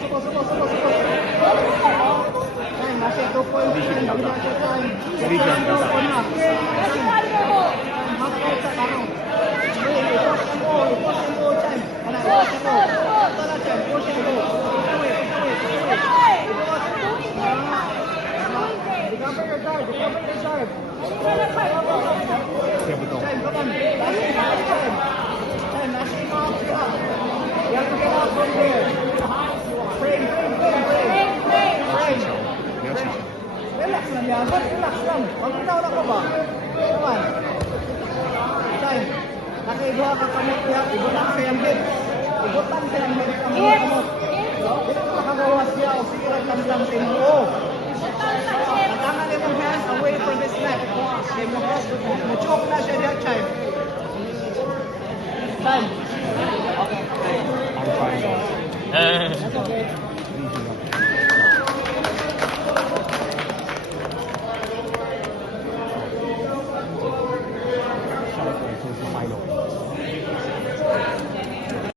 Time, masih 2 points. Time, time. Division ka sa Half-court sa tanong. Push and go, time. Push and go. Tala, time. Push and go. Recover your guard. Siya butong. Time, come on. Time, last game out. You have to get out from there. Frame. Relax lang yan. Relax lang. Huwag mo na ko ba? Come on. Time. Nakiduha ka kamot niya. Ibutan sa yung bed. Ibutan sa yung bed. Kamot. Ito makagawa siya. O sige lang tinuo. Natangan niya mong hands away from this net. Mo-choke na siya diya, Time. Time. Okay. I'm fine. That's okay.